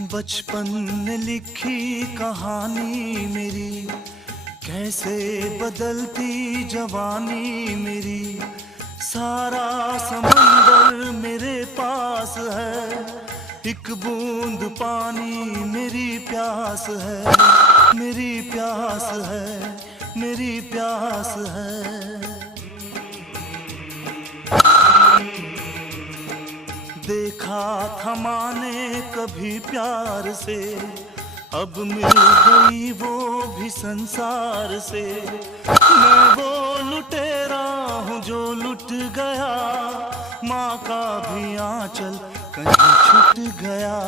बचपन ने लिखी कहानी मेरी, कैसे बदलती जवानी मेरी। सारा समंदर मेरे पास है, एक बूंद पानी मेरी प्यास है, मेरी प्यास है, मेरी प्यास है। देखा था माने कभी प्यार से, अब मिल गई वो भी संसार से। मैं वो लुटेरा हूँ जो लुट गया, माँ का भी आंचल कहीं छूट गया।